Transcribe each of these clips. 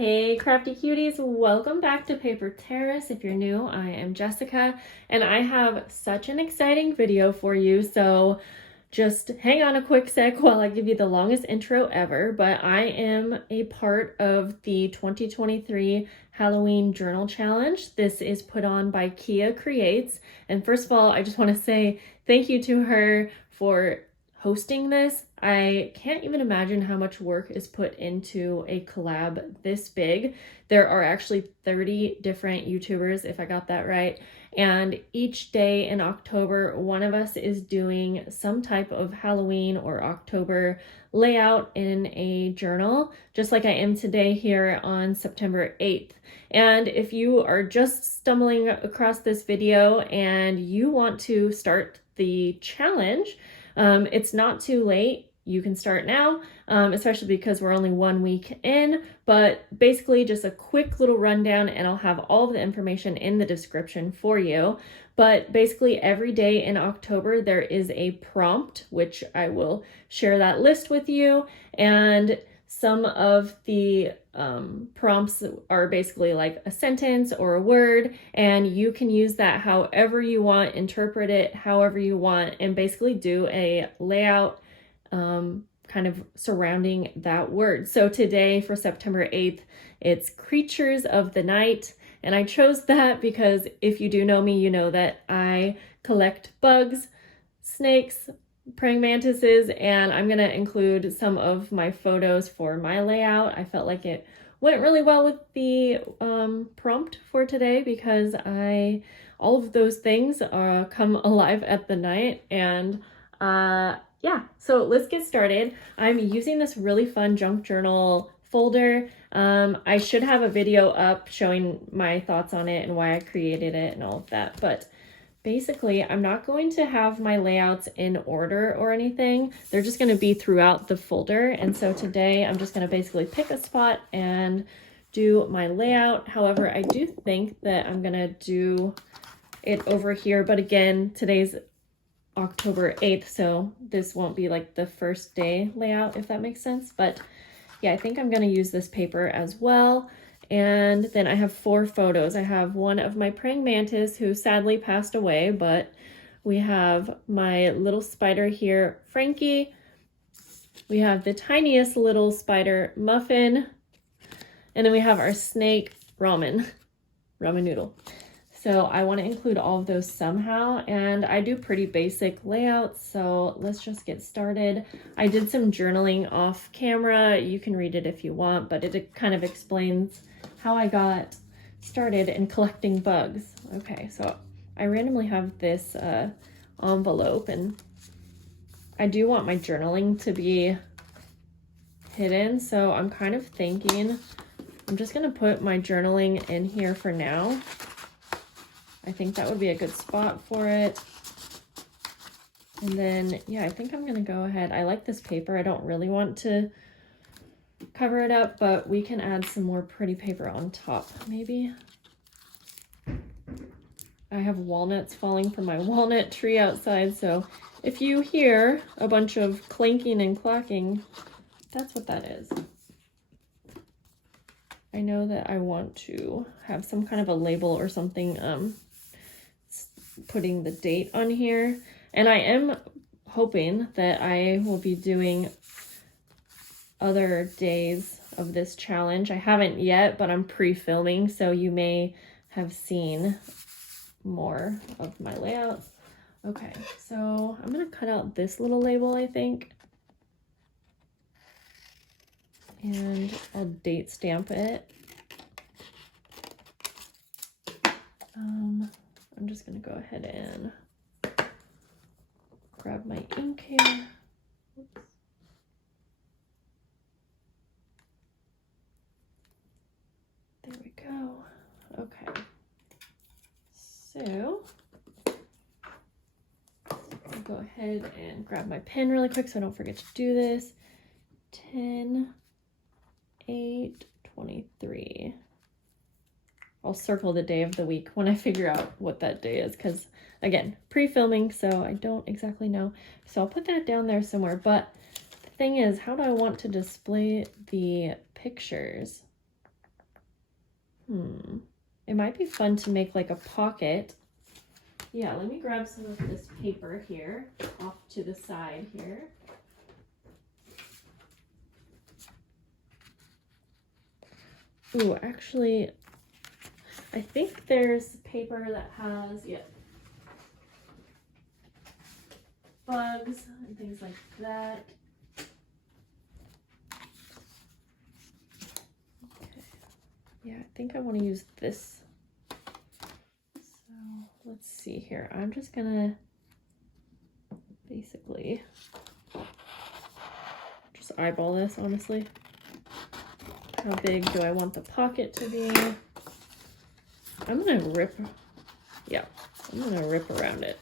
Hey crafty cuties, welcome back to Paper Terrace. If you're new, I am Jessica and I have such an exciting video for you, so just hang on a quick sec while I give you the longest intro ever. But I am a part of the 2023 Halloween Journal Challenge. This is put on by Kia Creates, and first of all I just want to say thank you to her for hosting this. I can't even imagine how much work is put into a collab this big. There are actually 30 different YouTubers, if I got that right. And each day in October, one of us is doing some type of Halloween or October layout in a journal, just like I am today here on September 8th. And if you are just stumbling across this video and you want to start the challenge, it's not too late. You can start now, especially because we're only 1 week in, but basically just a quick little rundown, and I'll have all of the information in the description for you. But basically every day in October there is a prompt, which I will share that list with you, and some of the prompts are basically like a sentence or a word, and you can use that however you want, interpret it however you want, and basically do a layout kind of surrounding that word. So today for September 8th, it's creatures of the night. And I chose that because if you do know me, you know that I collect bugs, snakes, praying mantises, and I'm gonna include some of my photos for my layout. I felt like it went really well with the prompt for today because all of those things come alive at the night. And yeah, so let's get started. I'm using this really fun junk journal folder. I should have a video up showing my thoughts on it and why I created it and all of that, but basically I'm not going to have my layouts in order or anything. They're just going to be throughout the folder. And so today I'm just going to basically pick a spot and do my layout. However, I do think that I'm going to do it over here, but again, today's October 8th, so this won't be like the first day layout, if that makes sense. But yeah, I think I'm going to use this paper as well. And then I have 4 photos. I have one of my praying mantis who sadly passed away, but we have my little spider here, Frankie. We have the tiniest little spider, Muffin. And then we have our snake, Ramen noodle. So I want to include all of those somehow, and I do pretty basic layouts, so let's just get started. I did some journaling off camera. You can read it if you want, but it kind of explains how I got started in collecting bugs. Okay, so I randomly have this envelope, and I do want my journaling to be hidden, so I'm kind of thinking I'm just going to put my journaling in here for now. I think that would be a good spot for it. And then, yeah, I think I'm going to go ahead. I like this paper. I don't really want to cover it up, but we can add some more pretty paper on top, maybe. I have walnuts falling from my walnut tree outside, so if you hear a bunch of clanking and clacking, that's what that is. I know that I want to have some kind of a label or something putting the date on here, and I am hoping that I will be doing other days of this challenge. I haven't yet, but I'm pre-filming, so you may have seen more of my layouts. Okay, so I'm gonna cut out this little label, I think, and I'll date stamp it. I'm just going to go ahead and grab my ink here. Oops. There we go. Okay. So I'll go ahead and grab my pen really quick so I don't forget to do this. 10/8/23. I'll circle the day of the week when I figure out what that day is, because again, pre-filming, so I don't exactly know. So I'll put that down there somewhere. But the thing is, how do I want to display the pictures? It might be fun to make like a pocket. Yeah, let me grab some of this paper here off to the side here. Ooh, actually, I think there's paper that has, bugs and things like that. Okay. Yeah, I think I want to use this. So let's see here. I'm just gonna basically just eyeball this, honestly. How big do I want the pocket to be? I'm gonna rip around it.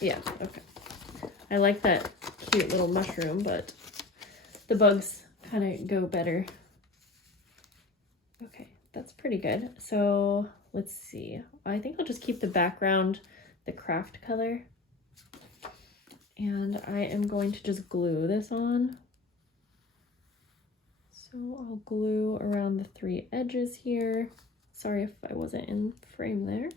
Yeah, okay. I like that cute little mushroom, but the bugs kind of go better. Okay, that's pretty good. So let's see. I think I'll just keep the background the craft color. And I am going to just glue this on. So I'll glue around the 3 edges here. Sorry if I wasn't in frame there.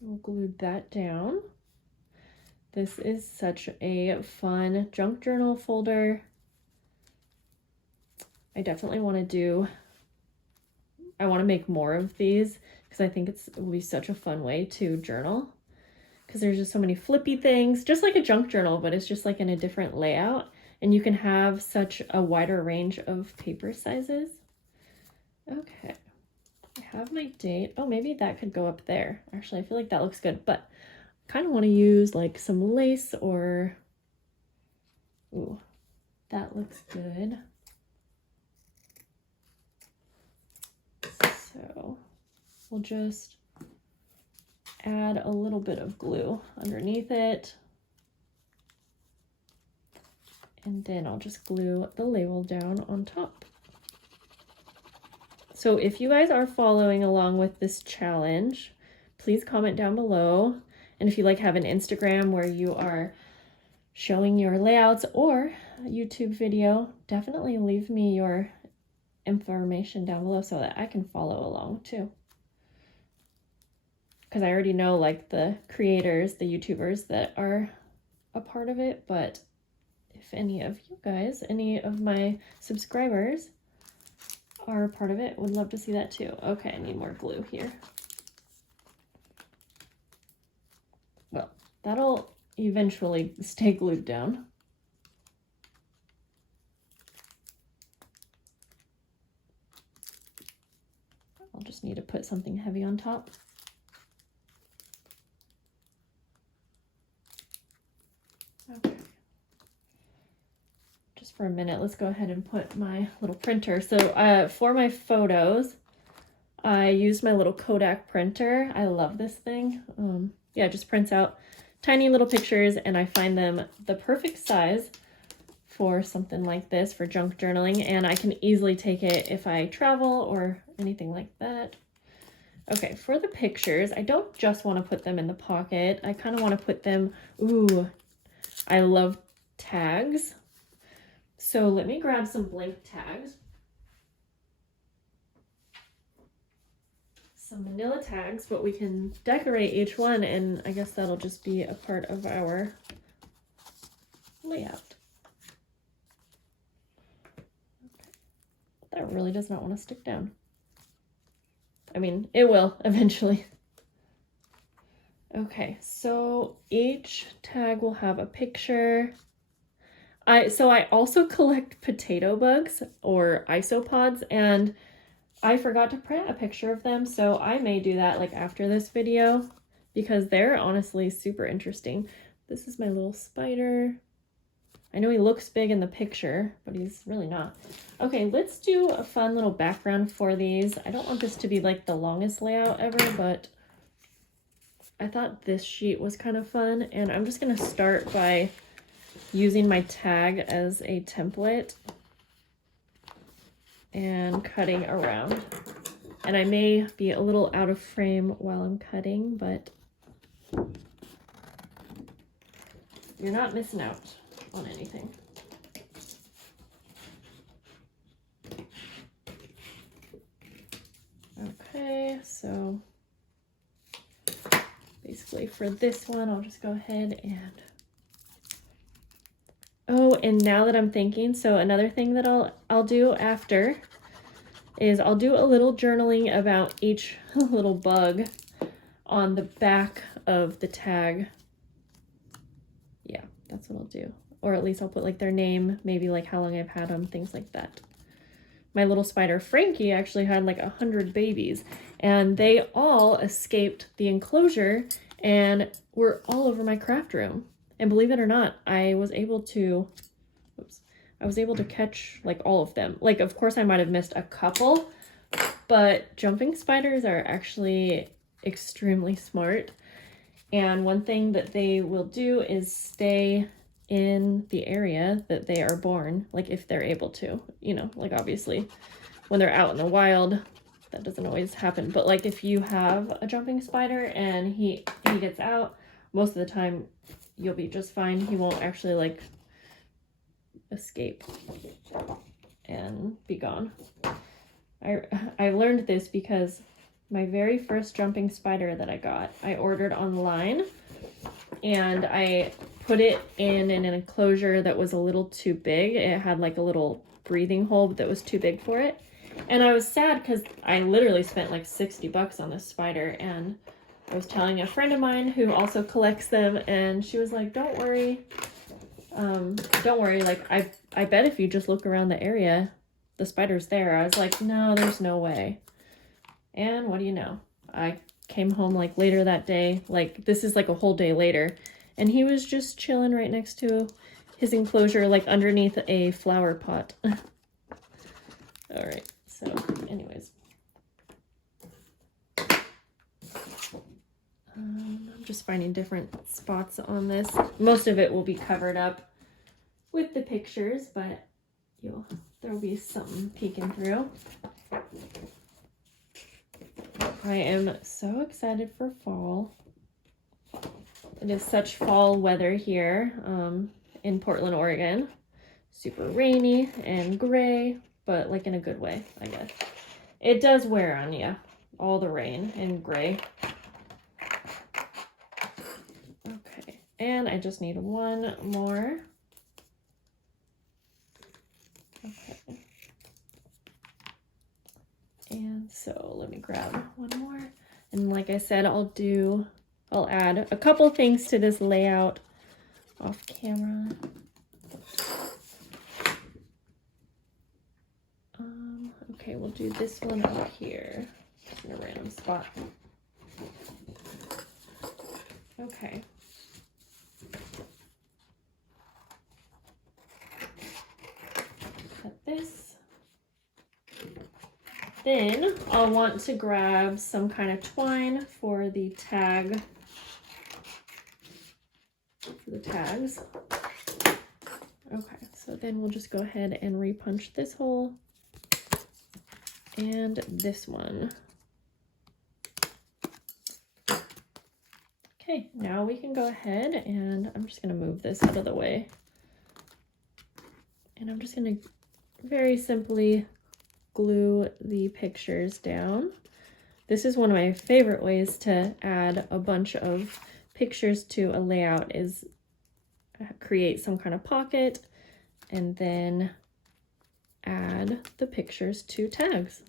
We'll glue that down. This is such a fun junk journal folder. I definitely want to make more of these because I think it will be such a fun way to journal, because there's just so many flippy things, just like a junk journal, but it's just like in a different layout, and you can have such a wider range of paper sizes. Okay. I have my date. Oh, maybe that could go up there. Actually, I feel like that looks good, but I kind of want to use like some lace or, ooh, that looks good. So we'll just add a little bit of glue underneath it. And then I'll just glue the label down on top. So if you guys are following along with this challenge, please comment down below. And if you like have an Instagram where you are showing your layouts or a YouTube video, definitely leave me your information down below so that I can follow along too. Because I already know like the creators, the YouTubers that are a part of it, but if any of you guys, any of my subscribers are a part of it, would love to see that too. Okay, I need more glue here. Well, that'll eventually stay glued down. I'll just need to put something heavy on top. Okay. Just for a minute, let's go ahead and put my little printer. So for my photos, I used my little Kodak printer. I love this thing. Yeah, it just prints out tiny little pictures, and I find them the perfect size for something like this, for junk journaling, and I can easily take it if I travel or anything like that. Okay, for the pictures, I don't just want to put them in the pocket. I kind of want to put them, ooh, I love tags. So let me grab some blank tags. Some manila tags, but we can decorate each one, and I guess that'll just be a part of our layout. Okay. That really does not want to stick down. I mean, it will eventually. Okay, so each tag will have a picture. So I also collect potato bugs or isopods, and I forgot to print a picture of them, so I may do that like after this video because they're honestly super interesting. This is my little spider. I know he looks big in the picture, but he's really not. Okay, let's do a fun little background for these. I don't want this to be like the longest layout ever, but I thought this sheet was kind of fun, and I'm just gonna start by using my tag as a template. and cutting around. And I may be a little out of frame while I'm cutting, but you're not missing out on anything. Okay, so basically for this one, I'll just go ahead and... Oh, and now that I'm thinking, so another thing that I'll do after is I'll do a little journaling about each little bug on the back of the tag. Yeah, that's what I'll do. Or at least I'll put like their name, maybe like how long I've had them, things like that. My little spider Frankie actually had like 100 babies, and they all escaped the enclosure and were all over my craft room. And believe it or not, I was able to catch like all of them. Like, of course I might have missed a couple, but jumping spiders are actually extremely smart. And one thing that they will do is stay in the area that they are born, like if they're able to, you know, like obviously when they're out in the wild, that doesn't always happen. But like if you have a jumping spider and he gets out, most of the time you'll be just fine. He won't actually like escape and be gone. I learned this because my very first jumping spider that I got, I ordered online, and I put it in an enclosure that was a little too big. It had like a little breathing hole that was too big for it. And I was sad because I literally spent like 60 bucks on this spider, and I was telling a friend of mine who also collects them, and she was like, don't worry, like I bet if you just look around the area, the spider's there. I was like, no, there's no way. And what do you know? I came home like later that day, like this is like a whole day later, and he was just chilling right next to his enclosure, like underneath a flower pot. All right, so anyways. I'm just finding different spots on this. Most of it will be covered up with the pictures, but there'll be something peeking through. I am so excited for fall. It is such fall weather here in Portland, Oregon. Super rainy and gray, but like in a good way, I guess. It does wear on you, all the rain and gray. Okay, and I just need one more. Okay. And so let me grab one more. And like I said, I'll add a couple things to this layout off camera. Okay, we'll do this one up here, just in a random spot. Okay. Cut this. Then I'll want to grab some kind of twine for the tag, for the tags. Okay, so then we'll just go ahead and repunch this hole and this one. Okay, now we can go ahead, and I'm just gonna move this out of the way. And I'm just gonna very simply glue the pictures down. This is one of my favorite ways to add a bunch of pictures to a layout, is create some kind of pocket and then add the pictures to tags.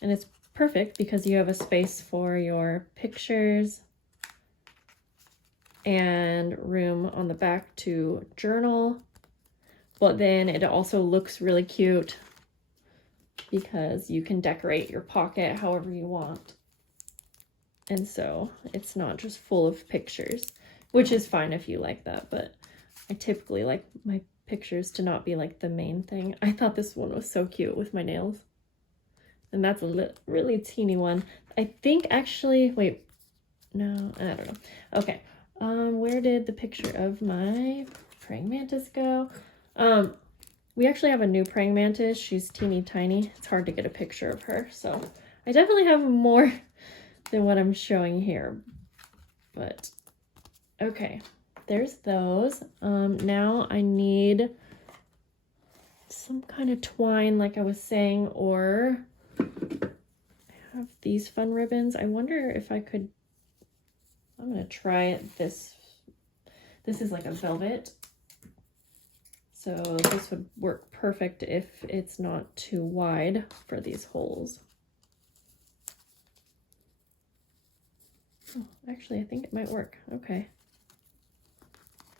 And it's perfect because you have a space for your pictures and room on the back to journal, but then it also looks really cute because you can decorate your pocket however you want. And so it's not just full of pictures, which is fine if you like that, but I typically like my pictures to not be like the main thing. I thought this one was so cute with my nails. And that's a really teeny one. I think actually, wait, no, I don't know. Okay, where did the picture of my praying mantis go? we actually have a new praying mantis. She's teeny tiny. It's hard to get a picture of her, so I definitely have more than what I'm showing here. But okay, there's those. Now I need some kind of twine, like I was saying, or I have these fun ribbons. I wonder if I could, I'm gonna try this. This is like a velvet. So this would work perfect if it's not too wide for these holes. Oh, actually, I think it might work. Okay.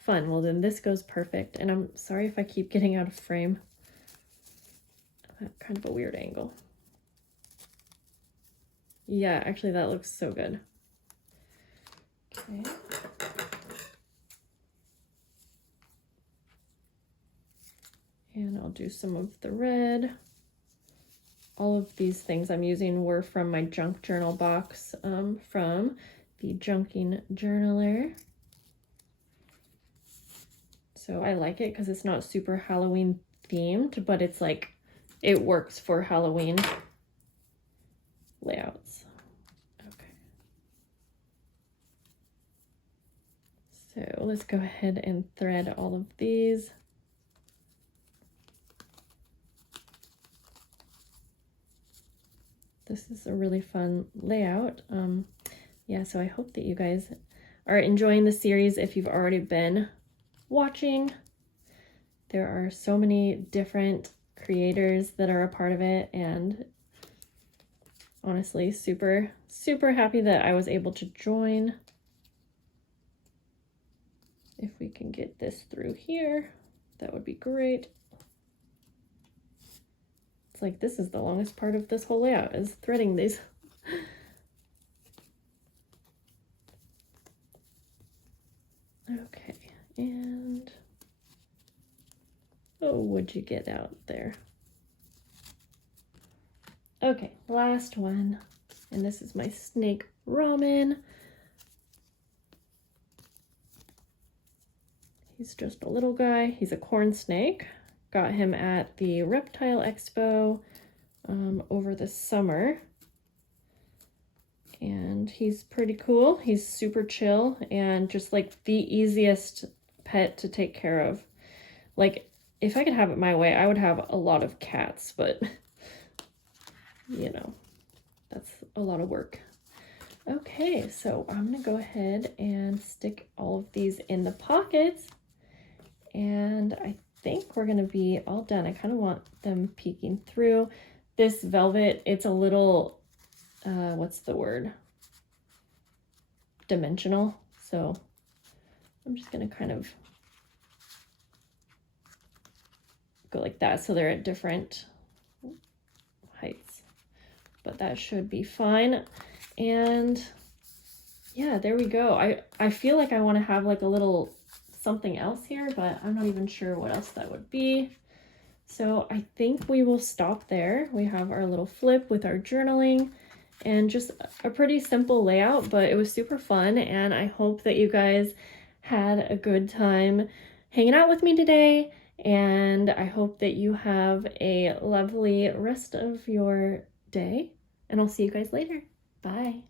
Fun. Well, then this goes perfect. And I'm sorry if I keep getting out of frame. Kind of a weird angle. Yeah, actually that looks so good. Okay. And I'll do some of the red. All of these things I'm using were from my junk journal box from the Junking Journaler. So I like it because it's not super Halloween themed, but it's like, it works for Halloween layouts. Okay. So let's go ahead and thread all of these. This is a really fun layout. Yeah, so I hope that you guys are enjoying the series if you've already been watching. There are so many different creators that are a part of it, and honestly, super, super happy that I was able to join. If we can get this through here, that would be great. It's like, this is the longest part of this whole layout, is threading these. Okay, and oh, would you get out there? Okay, last one, and this is my snake ramen. He's just a little guy. He's a corn snake. Got him at the Reptile Expo over the summer. And he's pretty cool. He's super chill and just like the easiest pet to take care of. Like, if I could have it my way, I would have a lot of cats, but you know, that's a lot of work. Okay, so I'm gonna go ahead and stick all of these in the pockets, and I think we're gonna be all done. I kind of want them peeking through. This velvet, it's a little, what's the word? Dimensional. So I'm just gonna kind of go like that, so they're at different heights, but that should be fine. And yeah, there we go. I feel like I want to have like a little something else here, but I'm not even sure what else that would be. So I think we will stop there. We have our little flip with our journaling and just a pretty simple layout, but it was super fun, and I hope that you guys had a good time hanging out with me today, and I hope that you have a lovely rest of your day, and I'll see you guys later. Bye.